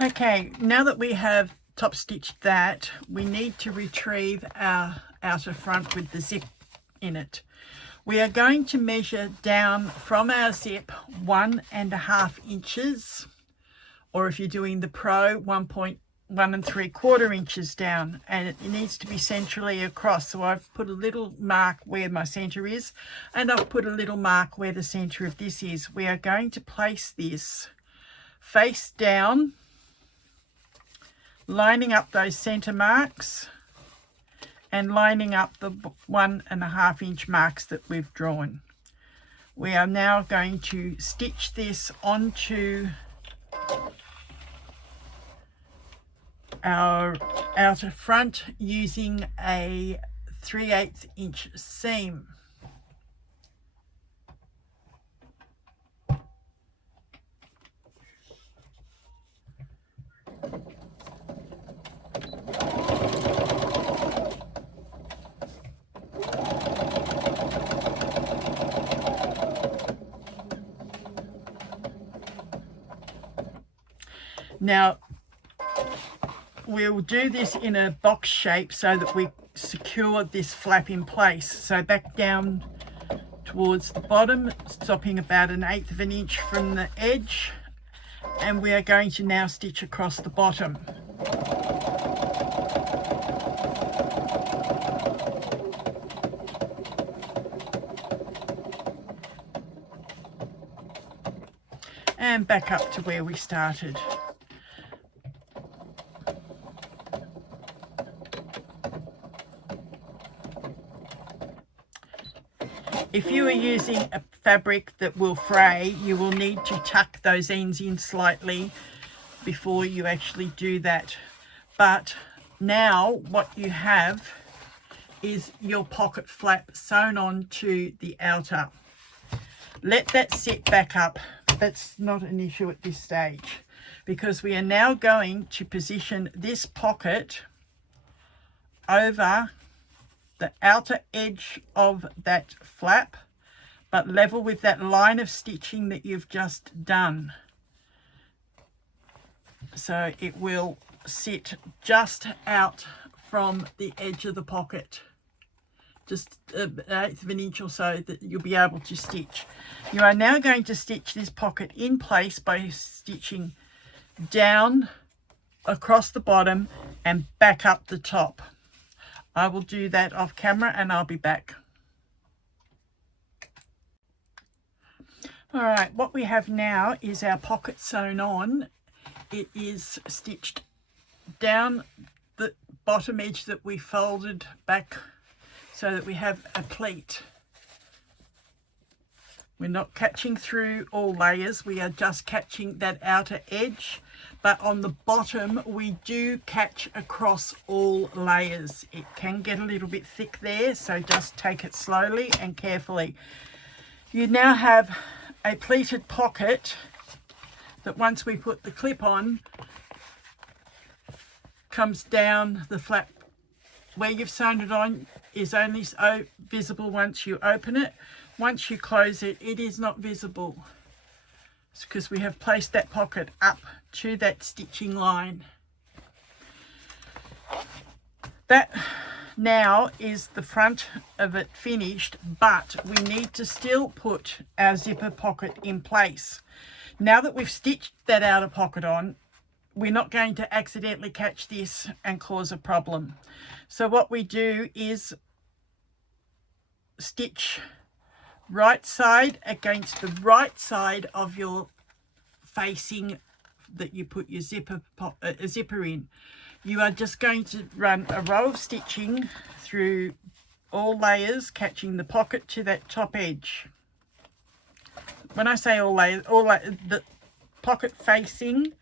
Okay, now that we have top stitched that, we need to retrieve our outer front with the zip in it. We are going to measure down from our zip 1.5 inches, or if you're doing the Pro, 1.1 3/4 inches down, and it needs to be centrally across. So I've put a little mark where my center is, and I've put a little mark where the center of this is. We are going to place this face down, lining up those center marks and lining up the 1.5 inch marks that we've drawn. We are now going to stitch this onto our outer front using a 3/8 inch seam. Now, we'll do this in a box shape so that we secure this flap in place. So back down towards the bottom, stopping about 1/8 of an inch from the edge, and we are going to now stitch across the bottom. And back up to where we started. If you are using a fabric that will fray, you will need to tuck those ends in slightly before you actually do that. But now what you have is your pocket flap sewn on to the outer. Let that sit back up. That's not an issue at this stage, because we are now going to position this pocket over the outer edge of that flap, but level with that line of stitching that you've just done. So it will sit just out from the edge of the pocket, just 1/8 of an inch or so, that you'll be able to stitch. You are now going to stitch this pocket in place by stitching down across the bottom and back up the top. I will do that off camera and I'll be back. All right, what we have now is our pocket sewn on. It is stitched down the bottom edge that we folded back so that we have a pleat. We're not catching through all layers, we are just catching that outer edge, but on the bottom we do catch across all layers. It can get a little bit thick there, so just take it slowly and carefully. You now have a pleated pocket that, once we put the clip on, comes down the flap. Where you've sewn it on is only visible once you open it. Once you close it, it is not visible. It's because we have placed that pocket up to that stitching line. That now is the front of it finished, but we need to still put our zipper pocket in place. Now that we've stitched that outer pocket on, we're not going to accidentally catch this and cause a problem. So what we do is stitch right side against the right side of your facing that you put your zipper in. You are just going to run a row of stitching through all layers, catching the pocket to that top edge. When I say all layers, the pocket facing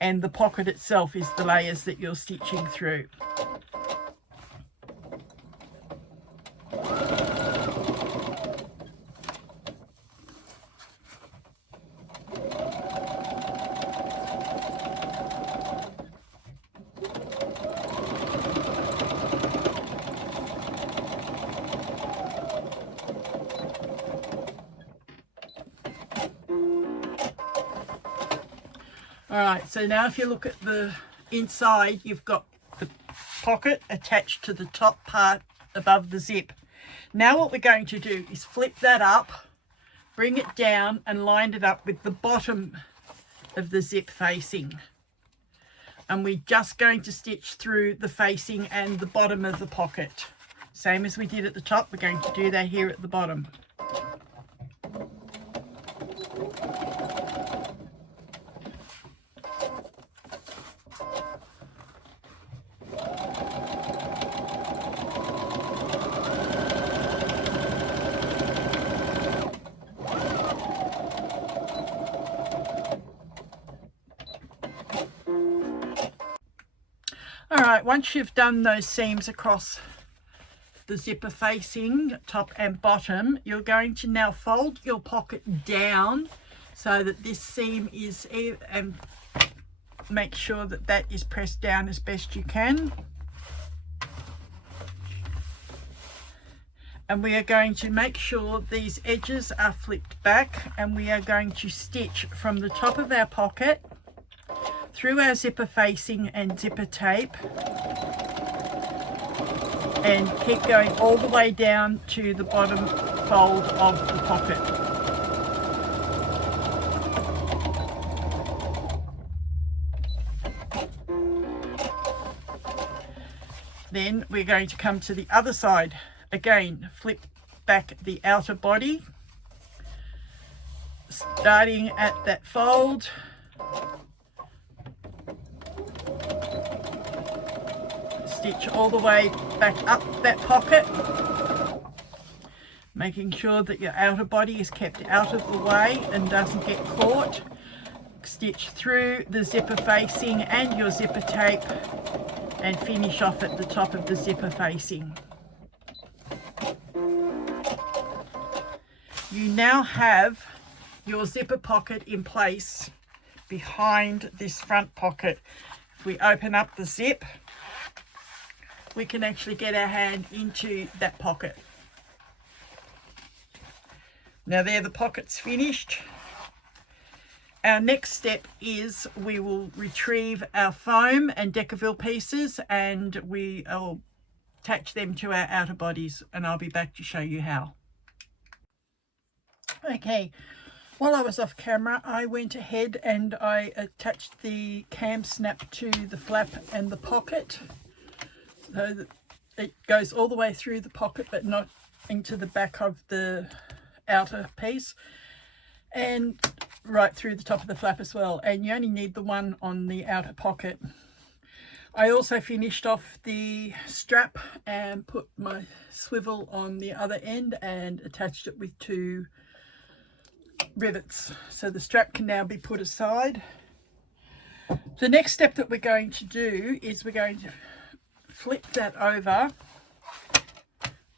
and the pocket itself is the layers that you're stitching through. All right, so now if you look at the inside, you've got the pocket attached to the top part above the zip. Now what we're going to do is flip that up, bring it down and line it up with the bottom of the zip facing. And we're just going to stitch through the facing and the bottom of the pocket. Same as we did at the top, we're going to do that here at the bottom. Alright, once you've done those seams across the zipper facing top and bottom, you're going to now fold your pocket down so that this seam is, and make sure that that is pressed down as best you can. And we are going to make sure these edges are flipped back, and we are going to stitch from the top of our pocket through our zipper facing and zipper tape, and keep going all the way down to the bottom fold of the pocket. Then we're going to come to the other side. Again, flip back the outer body, starting at that fold. Stitch all the way back up that pocket, making sure that your outer body is kept out of the way and doesn't get caught. Stitch through the zipper facing and your zipper tape and finish off at the top of the zipper facing. You now have your zipper pocket in place behind this front pocket. If we open up the zip, we can actually get our hand into that pocket. Now there, the pocket's finished. Our next step is we will retrieve our foam and Decaville pieces, and I'll attach them to our outer bodies, and I'll be back to show you how. Okay, while I was off camera, I went ahead and I attached the cam snap to the flap and the pocket, so that it goes all the way through the pocket but not into the back of the outer piece, and right through the top of the flap as well, and you only need the one on the outer pocket. I also finished off the strap and put my swivel on the other end and attached it with 2 rivets, so the strap can now be put aside. The next step that we're going to do is we're going to flip that over,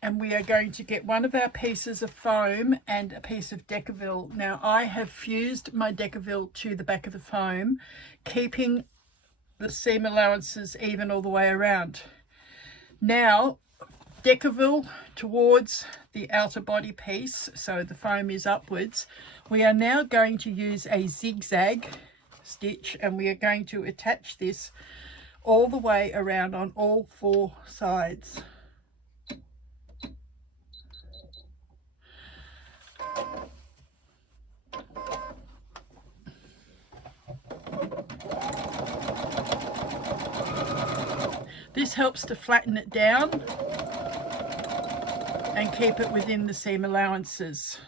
and we are going to get one of our pieces of foam and a piece of Decaville. Now I have fused my Decaville to the back of the foam, keeping the seam allowances even all the way around. Now Decaville towards the outer body piece, so the foam is upwards. We are now going to use a zigzag stitch, and we are going to attach this all the way around on all 4 sides. This helps to flatten it down and keep it within the seam allowances.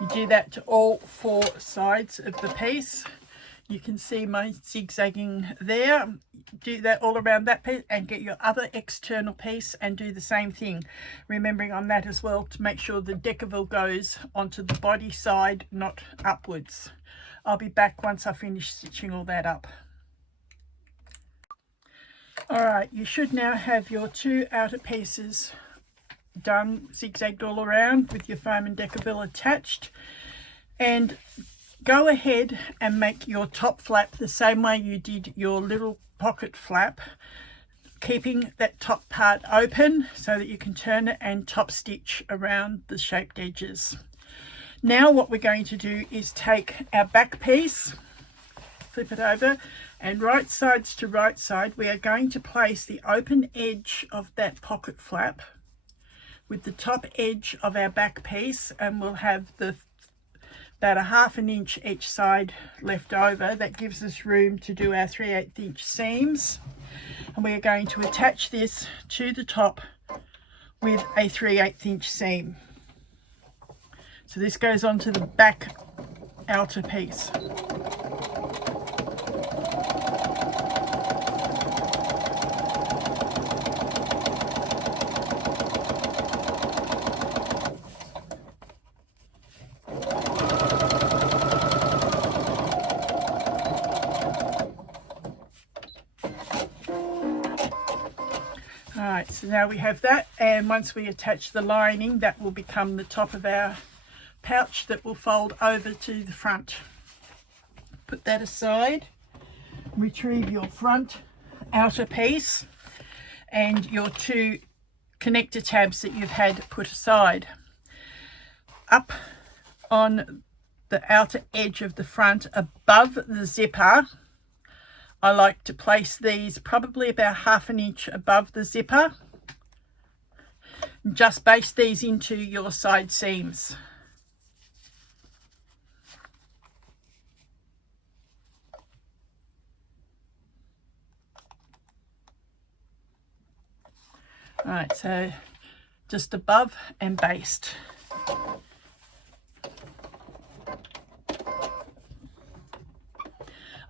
You do that to all 4 sides of the piece. You can see my zigzagging there. Do that all around that piece and get your other external piece and do the same thing. Remembering on that as well to make sure the Decaville goes onto the body side, not upwards. I'll be back once I finish stitching all that up. Alright, you should now have your 2 outer pieces done, zigzagged all around with your foam and Decaville attached. And go ahead and make your top flap the same way you did your little pocket flap, keeping that top part open so that you can turn it and top stitch around the shaped edges. Now what we're going to do is take our back piece, flip it over, and right sides to right side, we are going to place the open edge of that pocket flap with the top edge of our back piece, and we'll have about a 1/2 inch each side left over. That gives us room to do our 3/8 inch seams, and we are going to attach this to the top with a 3/8 inch seam. So this goes onto the back outer piece. Alright, so now we have that, and once we attach the lining, that will become the top of our pouch that will fold over to the front. Put that aside, retrieve your front outer piece and your 2 connector tabs that you've had put aside. Up on the outer edge of the front above the zipper, I like to place these probably about 1/2 inch above the zipper. Just baste these into your side seams. Alright, so just above and baste.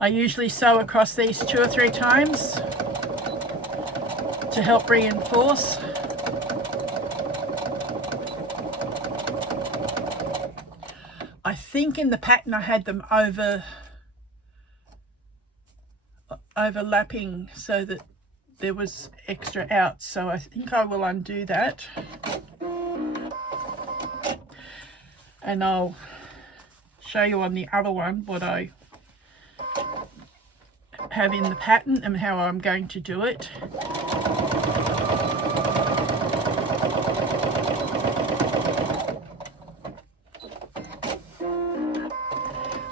I usually sew across these 2 or 3 times to help reinforce. I think in the pattern I had them overlapping so that there was extra out, so I think I will undo that, and I'll show you on the other one what I have in the pattern and how I'm going to do it.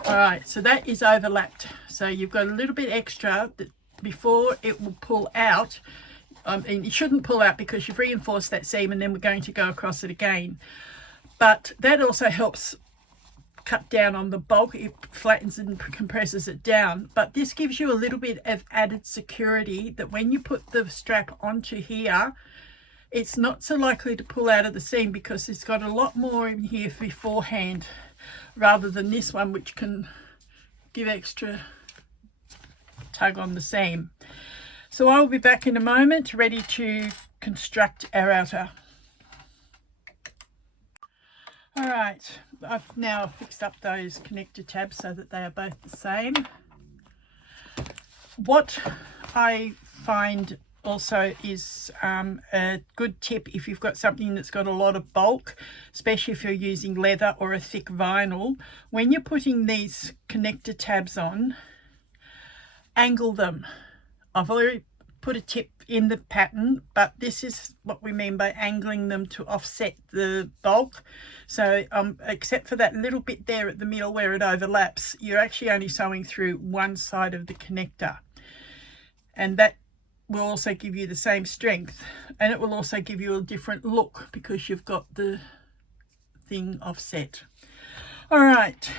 Alright, so that is overlapped, so you've got a little bit extra that before it will pull out. And it shouldn't pull out because you've reinforced that seam, and then we're going to go across it again. But that also helps cut down on the bulk. It flattens and compresses it down, but this gives you a little bit of added security that when you put the strap onto here, it's not so likely to pull out of the seam because it's got a lot more in here beforehand, rather than this one, which can give extra tug on the seam. So I will be back in a moment ready to construct our outer. Alright, I've now fixed up those connector tabs so that they are both the same. What I find also is a good tip if you've got something that's got a lot of bulk, especially if you're using leather or a thick vinyl, when you're putting these connector tabs on, angle them. I've already put a tip in the pattern, but this is what we mean by angling them to offset the bulk. So except for that little bit there at the middle where it overlaps, you're actually only sewing through one side of the connector, and that will also give you the same strength, and it will also give you a different look because you've got the thing offset. All right,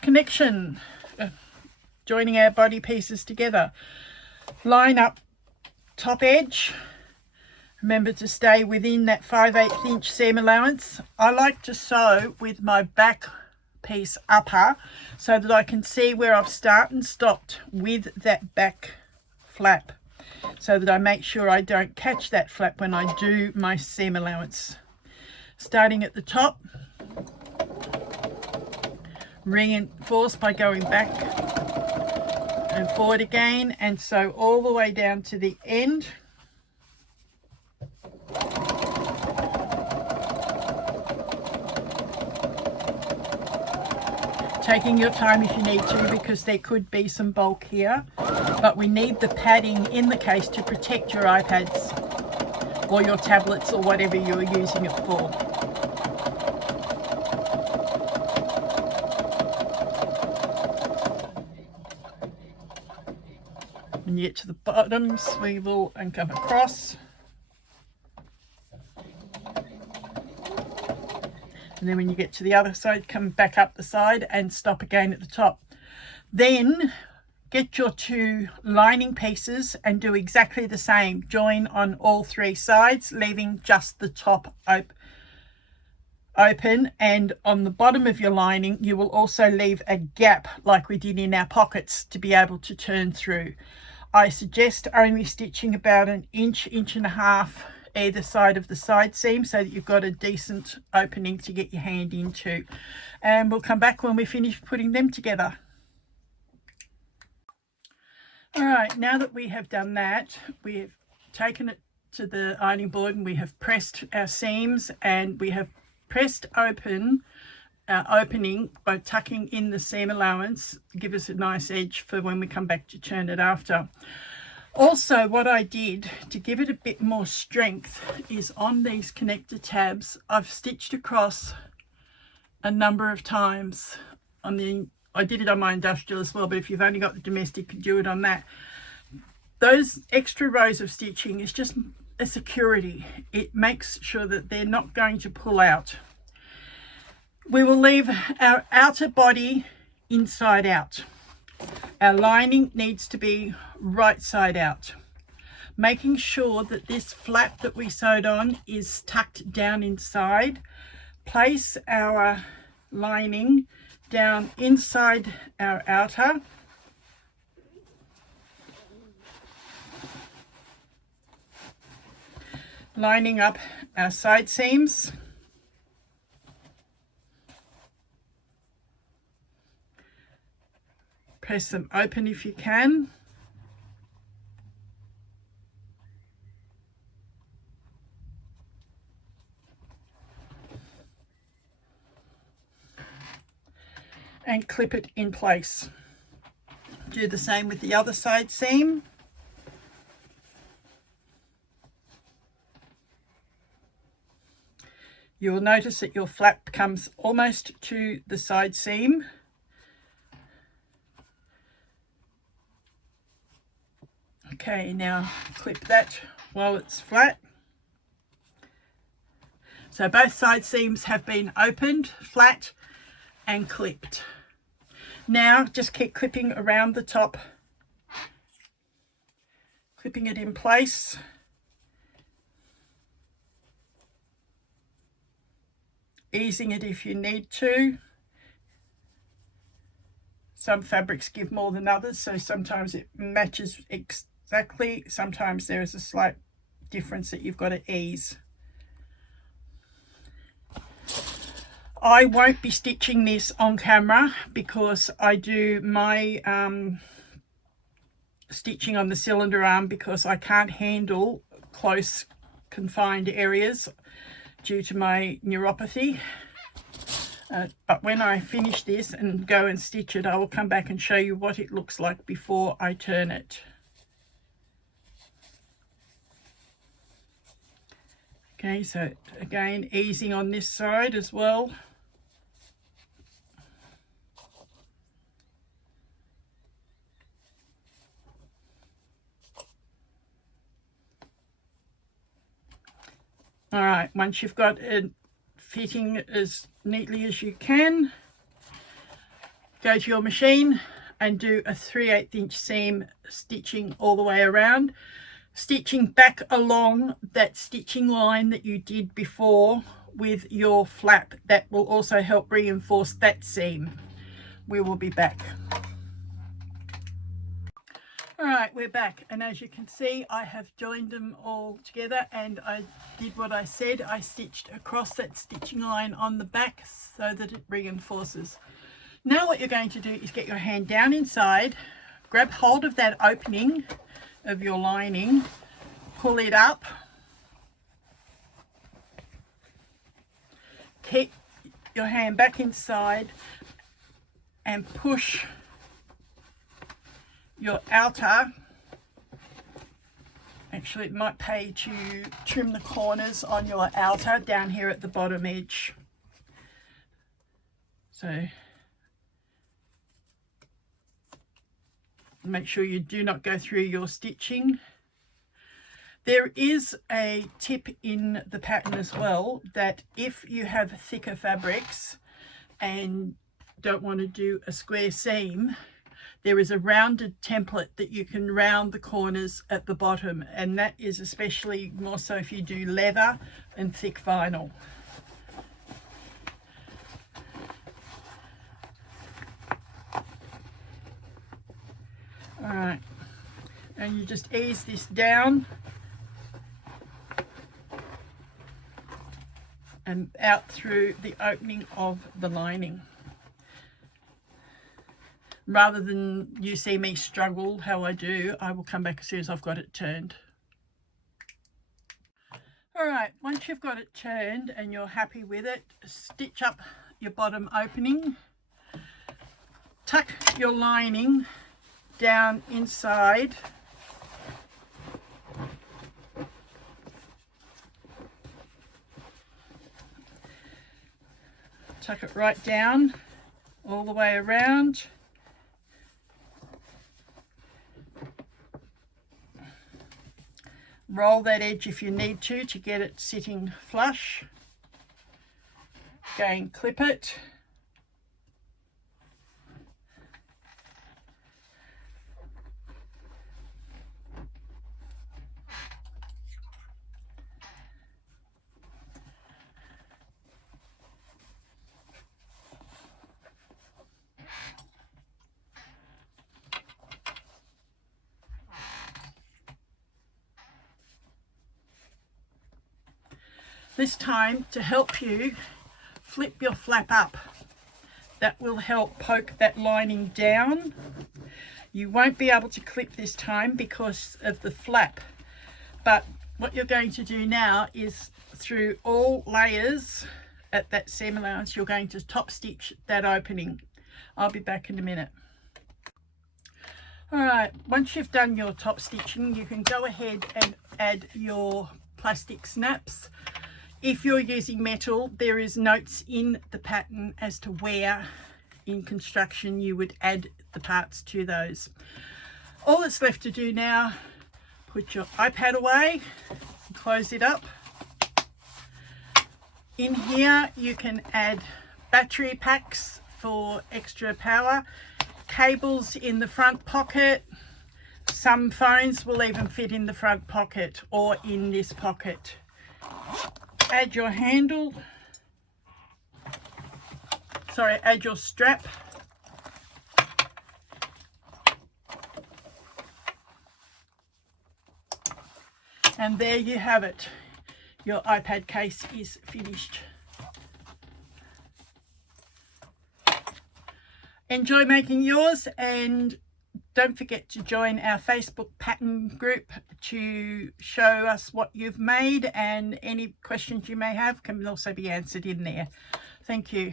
connection. Joining our body pieces together. Line up top edge. Remember to stay within that 5/8 inch seam allowance. I like to sew with my back piece upper so that I can see where I've started and stopped with that back flap, so that I make sure I don't catch that flap when I do my seam allowance. Starting at the top, reinforce by going back and forward again, and sew all the way down to the end. taking your time if you need to, because there could be some bulk here, but we need the padding in the case to protect your iPads or your tablets or whatever you're using it for. When you get to the bottom, swivel and come across. And then when you get to the other side, come back up the side and stop again at the top. Then get your two lining pieces and do exactly the same. Join on all three sides, leaving just the top open. And on the bottom of your lining, you will also leave a gap like we did in our pockets to be able to turn through. I suggest only stitching about an inch, inch and a half either side of the side seam so that you've got a decent opening to get your hand into. And we'll come back when we finish putting them together. All right, now that we have done that, we've taken it to the ironing board and we have pressed our seams, and we have pressed open our opening by tucking in the seam allowance, give us a nice edge for when we come back to turn it after. Also, what I did to give it a bit more strength is on these connector tabs, I've stitched across a number of times. I did it on my industrial as well, but if you've only got the domestic, you can do it on that. Those extra rows of stitching is just a security. It makes sure that they're not going to pull out. We will leave our outer body inside out. Our lining needs to be right side out, making sure that this flap that we sewed on is tucked down inside. Place our lining down inside our outer, lining up our side seams. Press them open if you can. And clip it in place. Do the same with the other side seam. You'll notice that your flap comes almost to the side seam. Okay, now clip that while it's flat. So both side seams have been opened, flat and clipped. Now just keep clipping around the top, clipping it in place. Easing it if you need to. Some fabrics give more than others, so sometimes it matches exactly. Sometimes there is a slight difference that you've got to ease. I won't be stitching this on camera because I do my stitching on the cylinder arm because I can't handle close confined areas due to my neuropathy. But when I finish this and go and stitch it, I will come back and show you what it looks like before I turn it. Okay, so again, easing on this side as well. All right, once you've got it fitting as neatly as you can, go to your machine and do a 3/8 inch seam stitching all the way around, stitching back along that stitching line that you did before with your flap. That will also help reinforce that seam. We will be back. All right, we're back, and as you can see, I have joined them all together, and I did what I said. I stitched across that stitching line on the back so that it reinforces. Now what you're going to do is get your hand down inside, grab hold of that opening of your lining, pull it up, keep your hand back inside, and push your outer. Actually, it might pay to trim the corners on your outer down here at the bottom edge. So make sure you do not go through your stitching. There is a tip in the pattern as well, that if you have thicker fabrics and don't want to do a square seam, there is a rounded template that you can round the corners at the bottom, and that is especially more so if you do leather and thick vinyl. All right, and you just ease this down and out through the opening of the lining. Rather than you see me struggle how I do, I will come back as soon as I've got it turned. All right, once you've got it turned and you're happy with it, stitch up your bottom opening, tuck your lining down inside, tuck it right down all the way around. Roll that edge if you need to get it sitting flush. Again, clip it. This time, to help you, flip your flap up. That will help poke that lining down. You won't be able to clip this time because of the flap, but what you're going to do now is through all layers at that seam allowance, you're going to top stitch that opening. I'll be back in a minute. All right, once you've done your top stitching, you can go ahead and add your plastic snaps. If you're using metal, there is notes in the pattern as to where in construction you would add the parts to those. All that's left to do now, put your iPad away, close it up. In here you can add battery packs for extra power, cables in the front pocket. Some phones will even fit in the front pocket or in this pocket. Add your handle, add your strap. And there you have it. Your iPad case is finished. Enjoy making yours, and don't forget to join our Facebook pattern group to show us what you've made, and any questions you may have can also be answered in there. Thank you.